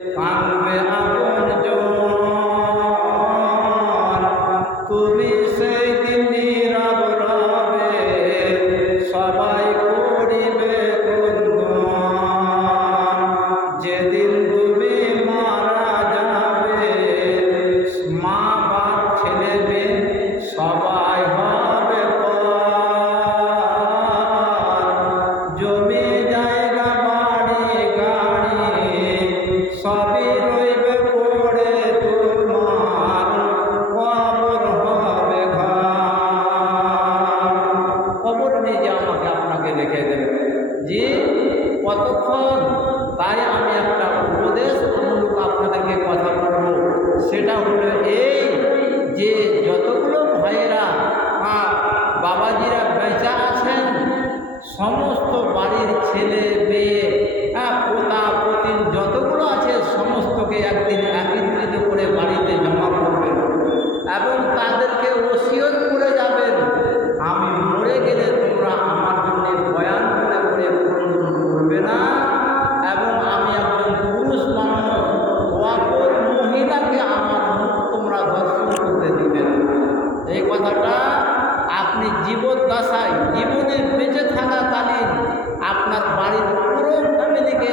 কাঁদবে আপনজন, তুমি সেই দিন নীরব রবে, সবাই করিবে ক্রন্দন। যেদিন তুমি মারা যাবে, মা বাপ ছেলে মেয়ে সবাই হবে পর। জমি জায়গা বাড়ি গাড়ি সবই রইবে পড়ে, তোমার কবর হবে ঘর। কবর নিজে আমাকে আপনাকে রেখে দেবে যে কতক্ষণ। তাই আমি একটা উপদেশমূলক আপনাদেরকে কথা বলবো, সেটা হলো এই যে যতগুলো ভাইয়েরা বাবাজিরা বেঁচে আছেন, সমস্ত বাড়ির ছেলে মেয়ে পোতা পতিন যতগুলো আছে সমস্তকে একদিন একত্রিত করে বাড়িতে জমা করবেন এবং তাদেরকে ওসিয়ত করে যাবেন, আমি মরে গেলে তোমরা আমার জন্য বয়ান করে করে ক্রন্দন করবে না, এবং আমি একজন পুরুষ মানুষ, অপর মহিলাকে আমার মুখ তোমরা দর্শন করতে দিবে না। এই কথাটা আপনি জীবদ্দশায় জীবনে বেঁচে থাকাকালীন আপনার বাড়ির পুরো ফ্যামিলিকে